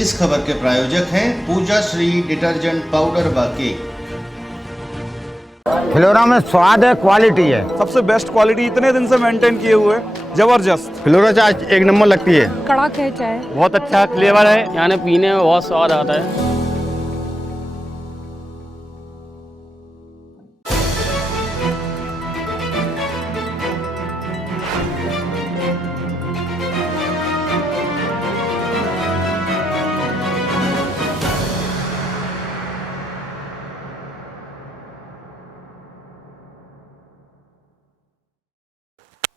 इस खबर के प्रायोजक हैं पूजा श्री डिटर्जेंट पाउडर व केक। फ्लोरा में स्वाद है, क्वालिटी है, सबसे बेस्ट क्वालिटी इतने दिन से मेंटेन किए हुए, जबरदस्त। फ्लोरा चाय एक नंबर लगती है, कड़क है चाय, बहुत अच्छा फ्लेवर है, यानी पीने में बहुत स्वाद आता है।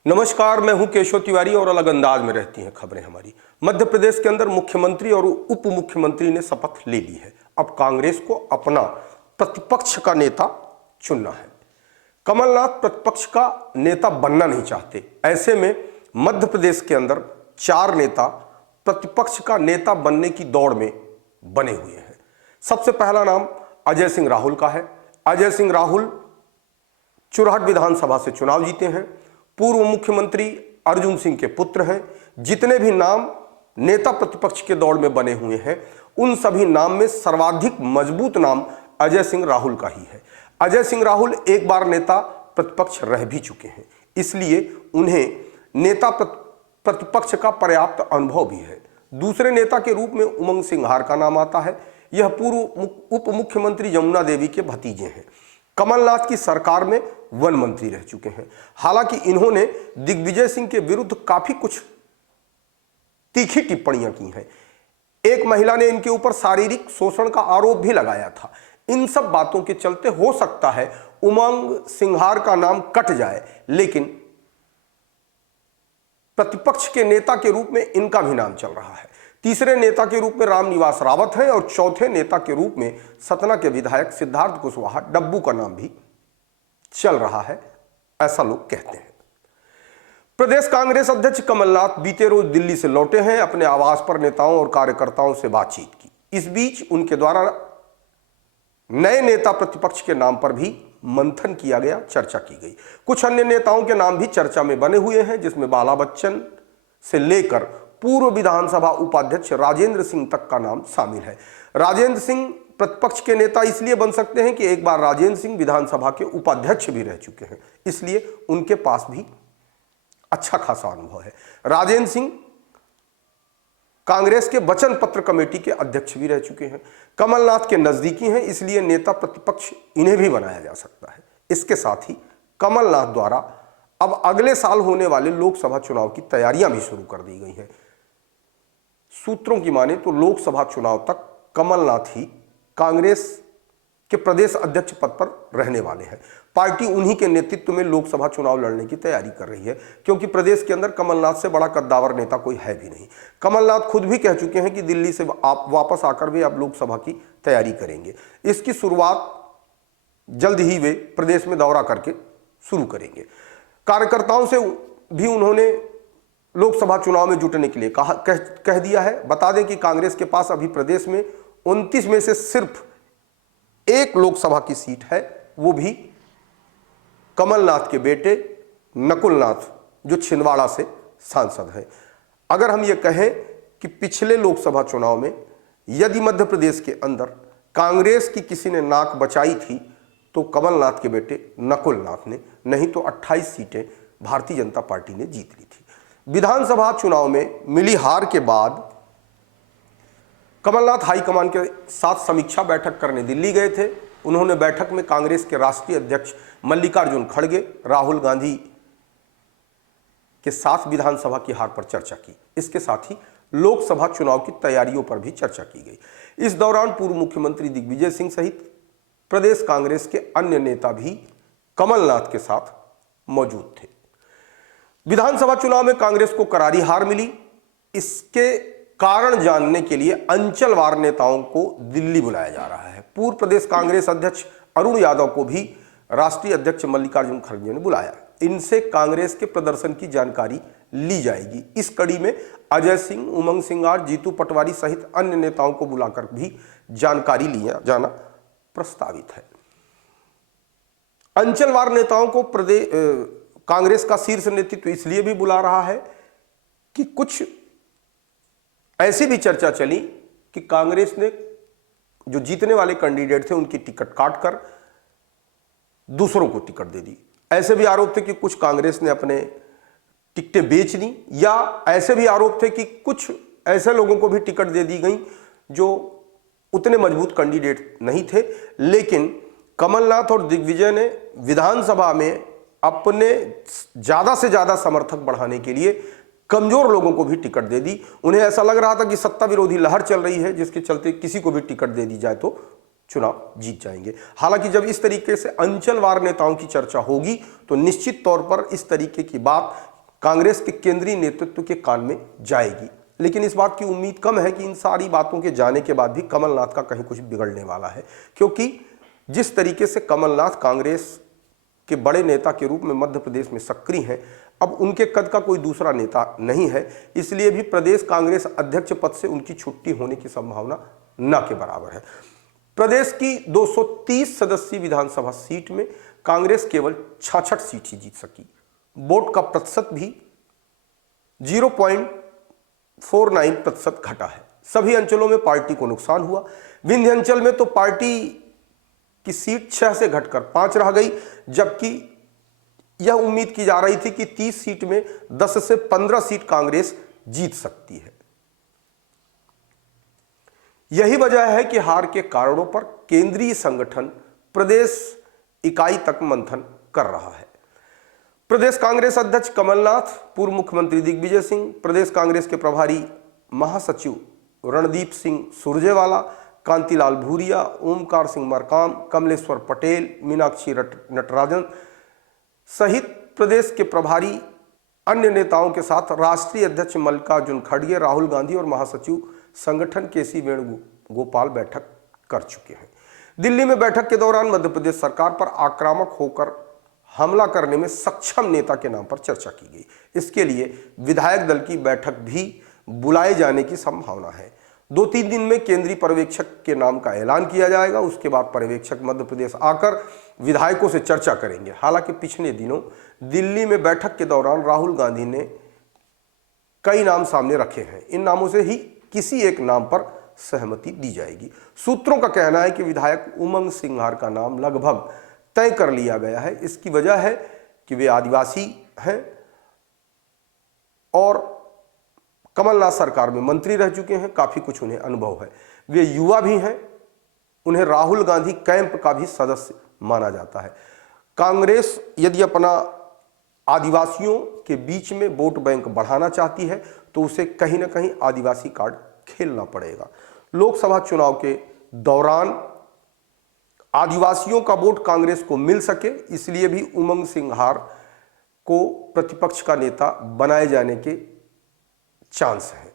नमस्कार, मैं हूं केशव तिवारी और अलग अंदाज में रहती हैं खबरें हमारी। मध्य प्रदेश के अंदर मुख्यमंत्री और उप मुख्यमंत्री ने शपथ ले ली है। अब कांग्रेस को अपना प्रतिपक्ष का नेता चुनना है। कमलनाथ प्रतिपक्ष का नेता बनना नहीं चाहते। ऐसे में मध्य प्रदेश के अंदर 4 नेता प्रतिपक्ष का नेता बनने की दौड़ में बने हुए हैं। सबसे पहला नाम अजय सिंह राहुल का है। अजय सिंह राहुल चुरहट विधानसभा से चुनाव जीते हैं। पूर्व मुख्यमंत्री अर्जुन सिंह के पुत्र हैं। जितने भी नाम नेता प्रतिपक्ष के दौड़ में बने हुए हैं, उन सभी नाम में सर्वाधिक मजबूत नाम अजय सिंह राहुल का ही है। अजय सिंह राहुल एक बार नेता प्रतिपक्ष रह भी चुके हैं, इसलिए उन्हें नेता प्रतिपक्ष का पर्याप्त अनुभव भी है। दूसरे नेता के रूप में उमंग सिंघार का नाम आता है। यह पूर्व उप मुख्यमंत्री यमुना देवी के भतीजे हैं। कमलनाथ की सरकार में वन मंत्री रह चुके हैं। हालांकि इन्होंने दिग्विजय सिंह के विरुद्ध काफी कुछ तीखी टिप्पणियां की हैं। एक महिला ने इनके ऊपर शारीरिक शोषण का आरोप भी लगाया था। इन सब बातों के चलते हो सकता है उमंग सिंघार का नाम कट जाए, लेकिन प्रतिपक्ष के नेता के रूप में इनका भी नाम चल रहा है। तीसरे नेता के रूप में रामनिवास रावत हैं और चौथे नेता के रूप में सतना के विधायक सिद्धार्थ कुशवाहा डब्बू का नाम भी चल रहा है, ऐसा लोग कहते हैं। प्रदेश कांग्रेस अध्यक्ष कमलनाथ बीते रोज दिल्ली से लौटे हैं। अपने आवास पर नेताओं और कार्यकर्ताओं से बातचीत की। इस बीच उनके द्वारा नए नेता प्रतिपक्ष के नाम पर भी मंथन किया गया, चर्चा की गई। कुछ अन्य नेताओं के नाम भी चर्चा में बने हुए हैं, जिसमें बाला बच्चन से लेकर पूर्व विधानसभा उपाध्यक्ष राजेंद्र सिंह तक का नाम शामिल है। राजेंद्र सिंह प्रतिपक्ष के नेता इसलिए बन सकते हैं कि एक बार राजेंद्र सिंह विधानसभा के उपाध्यक्ष भी रह चुके हैं, इसलिए उनके पास भी अच्छा खासा अनुभव है। राजेंद्र सिंह कांग्रेस के वचन पत्र कमेटी के अध्यक्ष भी रह चुके हैं। कमलनाथ के नजदीकी हैं, इसलिए नेता प्रतिपक्ष इन्हें भी बनाया जा सकता है। इसके साथ ही कमलनाथ द्वारा अब अगले साल होने वाले लोकसभा चुनाव की तैयारियां भी शुरू कर दी गई हैं। सूत्रों की माने तो लोकसभा चुनाव तक कमलनाथ ही कांग्रेस के प्रदेश अध्यक्ष पद पर रहने वाले हैं। पार्टी उन्हीं के नेतृत्व में लोकसभा चुनाव लड़ने की तैयारी कर रही है, क्योंकि प्रदेश के अंदर कमलनाथ से बड़ा कद्दावर नेता कोई है भी नहीं। कमलनाथ खुद भी कह चुके हैं कि दिल्ली से आप वापस आकर भी अब लोकसभा की तैयारी करेंगे। इसकी शुरुआत जल्द ही वे प्रदेश में दौरा करके शुरू करेंगे। कार्यकर्ताओं से भी उन्होंने लोकसभा चुनाव में जुटने के लिए कह दिया है। बता दें कि कांग्रेस के पास अभी प्रदेश में 29 में से सिर्फ एक लोकसभा की सीट है, वो भी कमलनाथ के बेटे नकुलनाथ, जो छिंदवाड़ा से सांसद हैं। अगर हम ये कहें कि पिछले लोकसभा चुनाव में यदि मध्य प्रदेश के अंदर कांग्रेस की किसी ने नाक बचाई थी तो कमलनाथ के बेटे नकुलनाथ ने, नहीं तो 28 सीटें भारतीय जनता पार्टी ने जीत ली थी। विधानसभा चुनाव में मिली हार के बाद कमलनाथ हाईकमान के साथ समीक्षा बैठक करने दिल्ली गए थे। उन्होंने बैठक में कांग्रेस के राष्ट्रीय अध्यक्ष मल्लिकार्जुन खड़गे, राहुल गांधी के साथ विधानसभा की हार पर चर्चा की। इसके साथ ही लोकसभा चुनाव की तैयारियों पर भी चर्चा की गई। इस दौरान पूर्व मुख्यमंत्री दिग्विजय सिंह सहित प्रदेश कांग्रेस के अन्य नेता भी कमलनाथ के साथ मौजूद थे। विधानसभा चुनाव में कांग्रेस को करारी हार मिली। इसके कारण जानने के लिए अंचलवार नेताओं को दिल्ली बुलाया जा रहा है। पूर्व प्रदेश कांग्रेस अध्यक्ष अरुण यादव को भी राष्ट्रीय अध्यक्ष मल्लिकार्जुन खड़गे ने बुलाया। इनसे कांग्रेस के प्रदर्शन की जानकारी ली जाएगी। इस कड़ी में अजय सिंह, उमंग सिंघार, जीतू पटवारी सहित अन्य नेताओं को बुलाकर भी जानकारी लिया जाना प्रस्तावित है। अंचलवार नेताओं को प्रदेश कांग्रेस का शीर्ष नेतृत्व इसलिए भी बुला रहा है कि कुछ ऐसी भी चर्चा चली कि कांग्रेस ने जो जीतने वाले कैंडिडेट थे उनकी टिकट काटकर दूसरों को टिकट दे दी। ऐसे भी आरोप थे कि कुछ कांग्रेस ने अपने टिकटें बेच दी, या ऐसे भी आरोप थे कि कुछ ऐसे लोगों को भी टिकट दे दी गई जो उतने मजबूत कैंडिडेट नहीं थे। लेकिन कमलनाथ और दिग्विजय ने विधानसभा में अपने ज्यादा से ज्यादा समर्थक बढ़ाने के लिए कमजोर लोगों को भी टिकट दे दी। उन्हें ऐसा लग रहा था कि सत्ता विरोधी लहर चल रही है, जिसके चलते किसी को भी टिकट दे दी जाए तो चुनाव जीत जाएंगे। हालांकि जब इस तरीके से अंचलवार नेताओं की चर्चा होगी तो निश्चित तौर पर इस तरीके की बात कांग्रेस के केंद्रीय नेतृत्व के कान में जाएगी। लेकिन इस बात की उम्मीद कम है कि इन सारी बातों के जाने के बाद भी कमलनाथ का कहीं कुछ बिगड़ने वाला है, क्योंकि जिस तरीके से कमलनाथ कांग्रेस के बड़े नेता के रूप में मध्य प्रदेश में सक्रिय हैं, अब उनके कद का कोई दूसरा नेता नहीं है। इसलिए भी प्रदेश कांग्रेस अध्यक्ष पद से उनकी छुट्टी होने की संभावना न के बराबर है। प्रदेश की 230 सदस्यीय विधानसभा सीट में कांग्रेस केवल 66 सीट ही जीत सकी। वोट का प्रतिशत भी 0.49% घटा है। सभी अंचलों में पार्टी को नुकसान हुआ। विंध्याचल में तो पार्टी की सीट 6 से घटकर 5 रह गई, जबकि यह उम्मीद की जा रही थी कि 30 सीट में 10 से 15 सीट कांग्रेस जीत सकती है। यही वजह है कि हार के कारणों पर केंद्रीय संगठन प्रदेश इकाई तक मंथन कर रहा है। प्रदेश कांग्रेस अध्यक्ष कमलनाथ, पूर्व मुख्यमंत्री दिग्विजय सिंह, प्रदेश कांग्रेस के प्रभारी महासचिव रणदीप सिंह सुरजेवाला, कांतिलाल भूरिया, ओमकार सिंह मरकाम, कमलेश्वर पटेल, मीनाक्षी नटराजन सहित प्रदेश के प्रभारी अन्य नेताओं के साथ राष्ट्रीय अध्यक्ष मल्लिकार्जुन खड़गे, राहुल गांधी और महासचिव संगठन केसी वेणुगोपाल बैठक कर चुके हैं। दिल्ली में बैठक के दौरान मध्य प्रदेश सरकार पर आक्रामक होकर हमला करने में सक्षम नेता के नाम पर चर्चा की गई। इसके लिए विधायक दल की बैठक भी बुलाए जाने की संभावना है। 2-3 दिन में केंद्रीय पर्यवेक्षक के नाम का ऐलान किया जाएगा। उसके बाद पर्यवेक्षक मध्य प्रदेश आकर विधायकों से चर्चा करेंगे। हालांकि पिछले दिनों दिल्ली में बैठक के दौरान राहुल गांधी ने कई नाम सामने रखे हैं। इन नामों से ही किसी एक नाम पर सहमति दी जाएगी। सूत्रों का कहना है कि विधायक उमंग सिंघार का नाम लगभग तय कर लिया गया है। इसकी वजह है कि वे आदिवासी हैं और कमलनाथ सरकार में मंत्री रह चुके हैं, काफी कुछ उन्हें अनुभव है। वे युवा भी हैं, उन्हें राहुल गांधी कैंप का भी सदस्य माना जाता है। कांग्रेस यदि अपना आदिवासियों के बीच में वोट बैंक बढ़ाना चाहती है तो उसे कहीं ना कहीं आदिवासी कार्ड खेलना पड़ेगा। लोकसभा चुनाव के दौरान आदिवासियों का वोट कांग्रेस को मिल सके, इसलिए भी उमंग सिंघार को प्रतिपक्ष का नेता बनाए जाने के चांस है।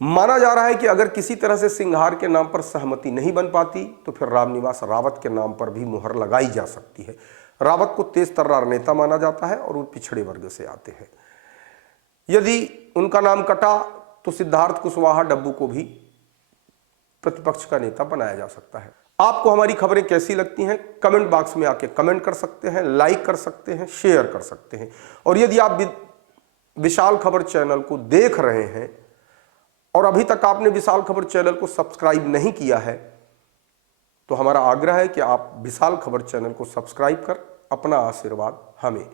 माना जा रहा है कि अगर किसी तरह से सिंघार के नाम पर सहमति नहीं बन पाती तो फिर रामनिवास रावत के नाम पर भी मुहर लगाई जा सकती है। रावत को तेज तर्रार नेता माना जाता है और वो पिछड़े वर्ग से आते हैं। यदि उनका नाम कटा तो सिद्धार्थ कुशवाहा डब्बू को भी प्रतिपक्ष का नेता बनाया जा सकता है। आपको हमारी खबरें कैसी लगती हैं कमेंट बॉक्स में आके कमेंट कर सकते हैं, लाइक कर सकते हैं, शेयर कर सकते हैं। और यदि आप विशाल खबर चैनल को देख रहे हैं और अभी तक आपने विशाल खबर चैनल को सब्सक्राइब नहीं किया है तो हमारा आग्रह है कि आप विशाल खबर चैनल को सब्सक्राइब कर अपना आशीर्वाद हमें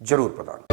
जरूर प्रदान करें।